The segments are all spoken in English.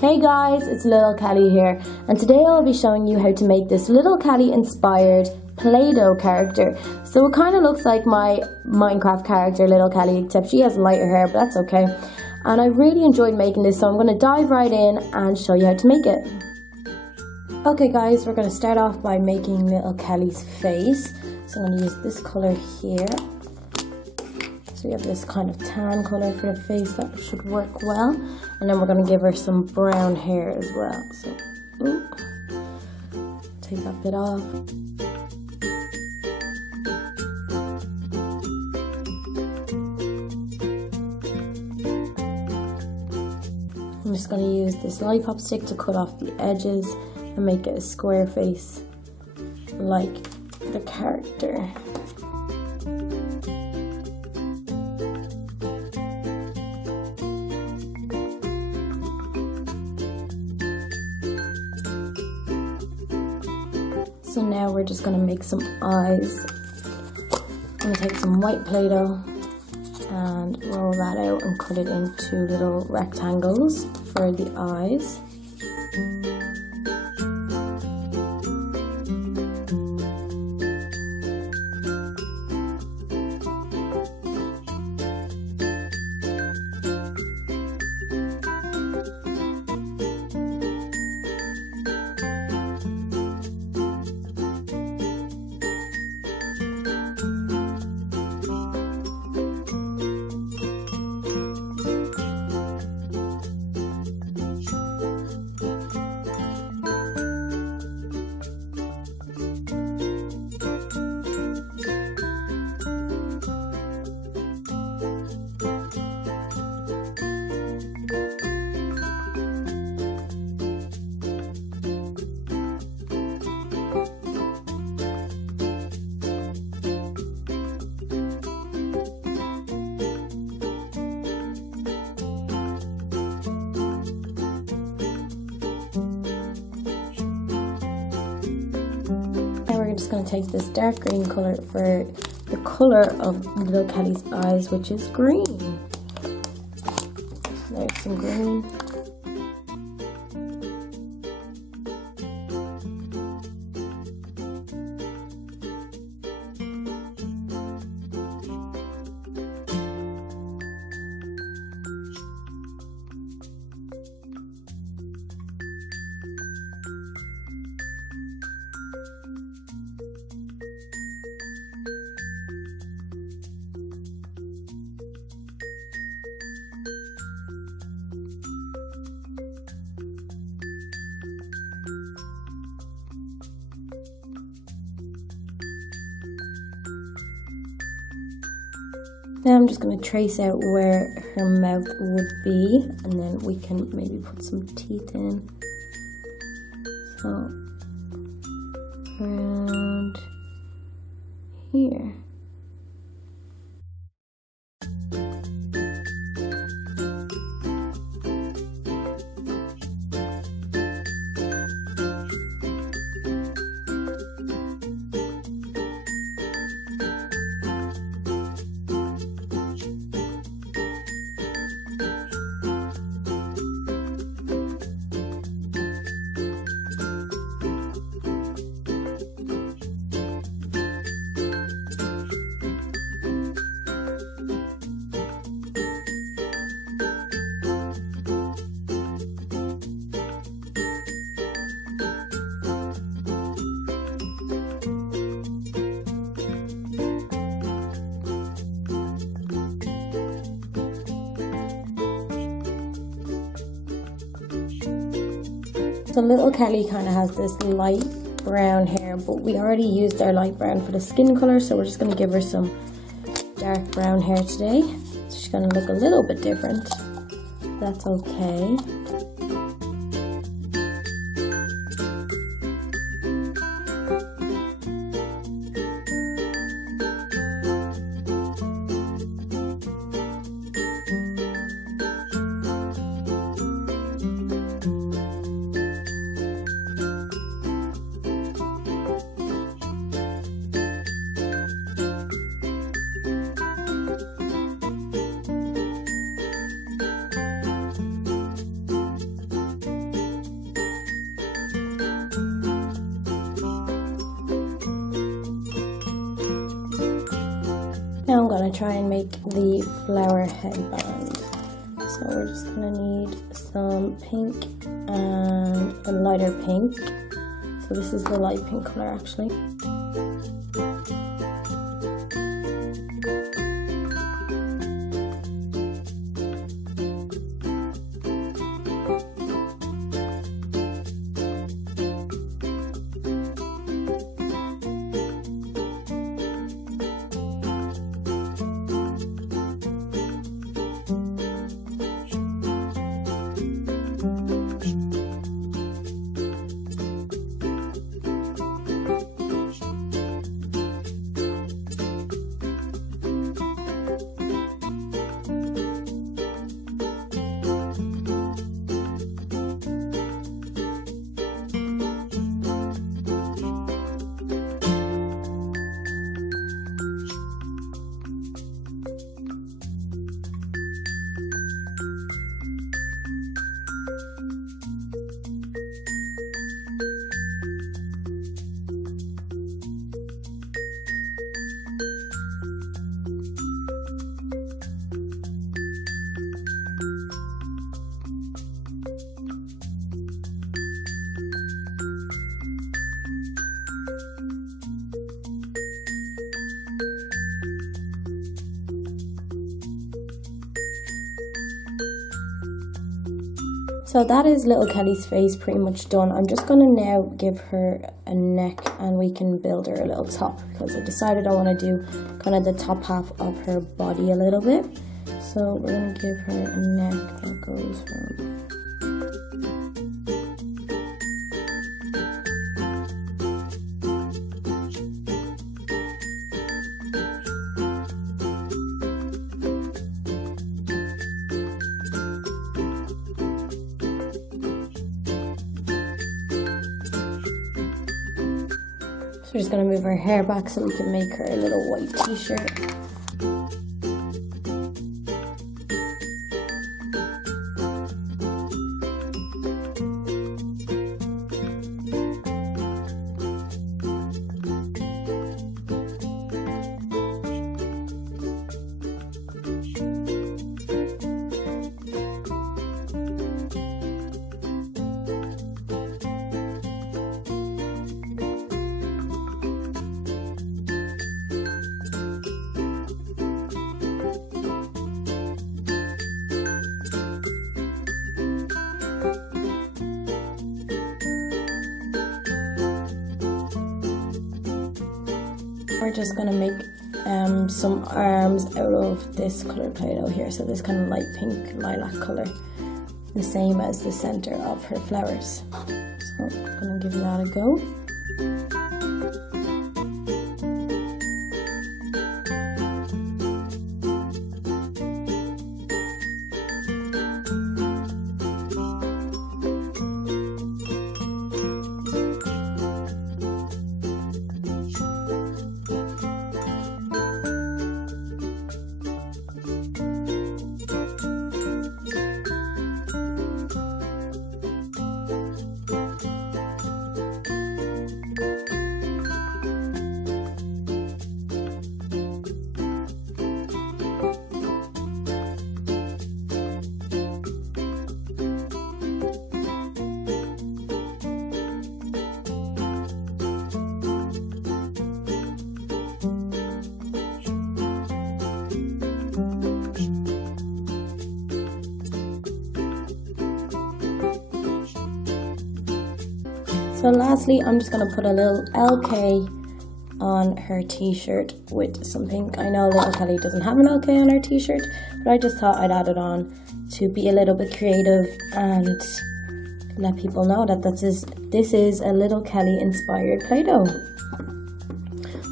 Hey guys, it's Little Kelly here, and today I'll be showing you how to make this Little Kelly inspired Play-Doh character. So it kind of looks like my Minecraft character Little Kelly, except she has lighter hair, but that's okay. And I really enjoyed making this, so I'm going to dive right in and show you how to make it. Okay guys, we're going to start off by making Little Kelly's face. So I'm going to use this colour here. So we have this kind of tan colour for the face, that should work well. And then we're going to give her some brown hair as well. So, take that bit off. I'm just going to use this lollipop stick to cut off the edges and make it a square face like the character. So now we're just going to make some eyes. I'm going to take some white Play-Doh and roll that out and cut it into little rectangles for the eyes. We're just going to take this dark green colour for the colour of Little Kelly's eyes, which is green. There's some green. Now I'm just going to trace out where her mouth would be, and then we can maybe put some teeth in. So, around here. So Little Kelly kind of has this light brown hair, but we already used our light brown for the skin color, so we're just going to give her some dark brown hair today. So she's going to look a little bit different. That's okay. gonna try and make the flower headband. So we're just gonna need some pink and a lighter pink. So this is the light pink color actually. So that is little Kelly's face pretty much done. I'm just going to now give her a neck and we can build her a little top, because I decided I want to do kind of the top half of her body a little bit. So we're going to give her a neck that goes from... So we're just going to move her hair back so we can make her a little white t-shirt. We're just going to make some arms out of this colour Play-Doh here, so this kind of light pink lilac colour, the same as the centre of her flowers. So I'm going to give that a go. So lastly, I'm just going to put a little LK on her t-shirt with some pink. I know little Kelly doesn't have an LK on her t-shirt, but I just thought I'd add it on to be a little bit creative and let people know that this is a little Kelly inspired Play-Doh.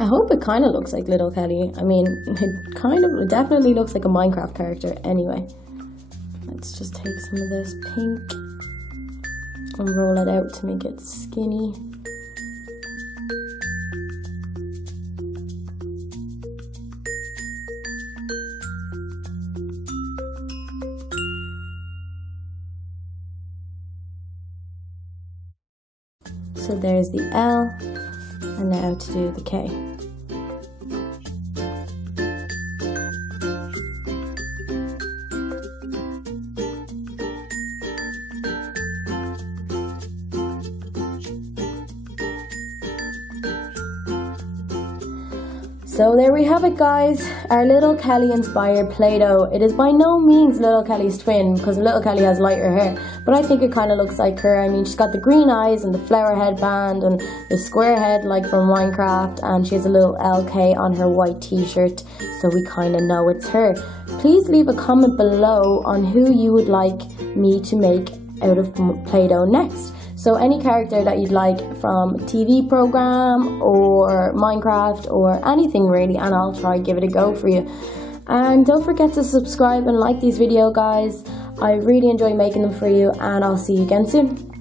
I hope it kind of looks like little Kelly. I mean, it definitely looks like a Minecraft character anyway. Let's just take some of this pink and roll it out to make it skinny. So there's the L, and now to do the K. So there we have it, guys, our little Kelly inspired Play-Doh. It is by no means little Kelly's twin, because little Kelly has lighter hair, but I think it kind of looks like her. I mean, she's got the green eyes and the flower headband and the square head like from Minecraft, and she has a little LK on her white t-shirt, so we kind of know it's her. Please leave a comment below on who you would like me to make out of Play-Doh next. So any character that you'd like from TV program or Minecraft or anything really, and I'll try give it a go for you. And don't forget to subscribe and like these videos, guys. I really enjoy making them for you, and I'll see you again soon.